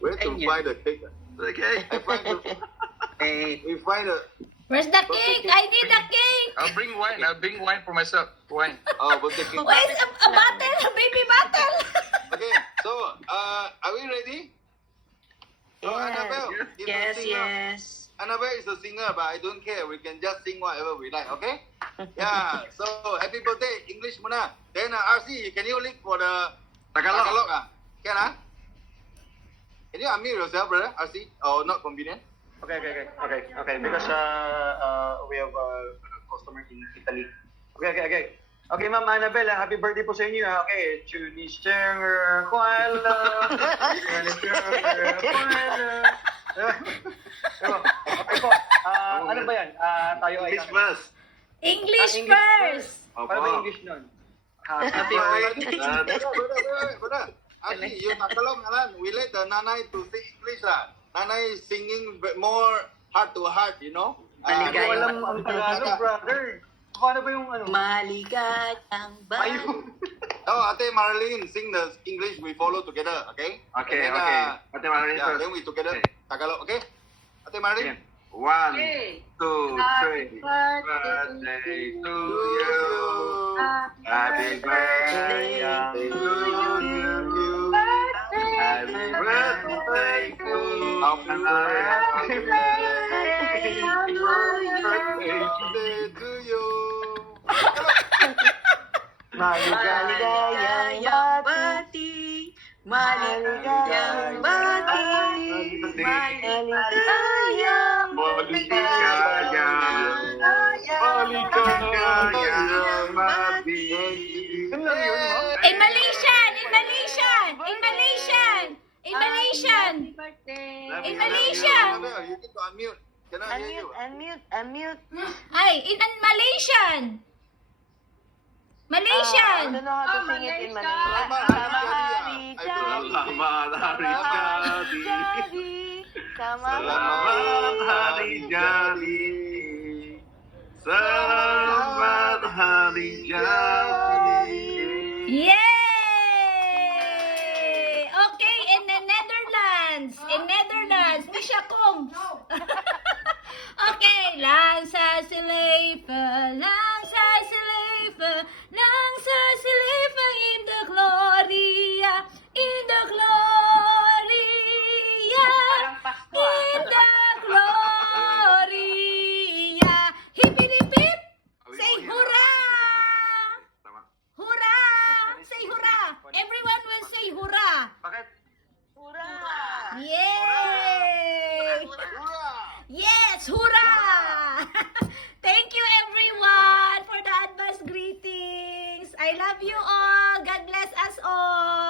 Where to find the cake? Okay. I find the, we find the. Where's the cake? I need the cake. I'll bring wine. I'll bring wine for myself. Wine. Oh, birthday cake. Where's a bottle? A baby bottle. Okay, so are we ready? So Annabelle is a singer. Annabelle is a singer, but I don't care. We can just sing whatever we like. Okay? Yeah. So happy birthday, English Muna. Then RC, can you link for the Tagalog? Can Can you unmute yourself, brother? RC? Oh, not convenient. Okay. Because we have a customer in Italy. Okay. Okay, Ma'am Annabelle, happy birthday po sa inyo. Okay, Chunister Kuala. Chunister Kuala. Okay po. Ano ba yan? Tayo ay... English first. English first. Para ba English nun? Happy birthday. Brother. RC, you Tagalog, Alan. We let the Nanay to sing English lah. Nanay is singing more heart to heart, you know? Hindi ko alam ang Tagalog, brother. Paano ba yung ano? Maligayang Ayun. Oh, Ate Marilyn, sing the English. We follow together, okay? Okay. And then, Ate Marilyn yeah, first. then we together. Okay. Tagalog, okay? Ate Marilyn. 1, 2, 3. Birthday to you. Happy birthday to you. Happy birthday to you. Happy birthday to you. Maligayang bati. Maligayang bati. Maligayang In Malaysian. In Malaysian. You need to unmute. Cannot hear you. Unmute. Ay, in Malaysian. I don't know how to sing it in Manila. Selamat Hari Jadi. Selamat Hari Jadi. Selamat Hari Jadi. Yay! Okay, in the Netherlands. Misha Kong. Okay, lang sa silepe, in the Gloria, in the Gloria, in the Gloria. Hip-hip-hip! Say hurrah! Hurrah! Say hurrah! Everyone will say hurrah! Bakit? Yay! Yes, hurrah! Thank you everyone for the advance greetings. I love you all. God bless us all.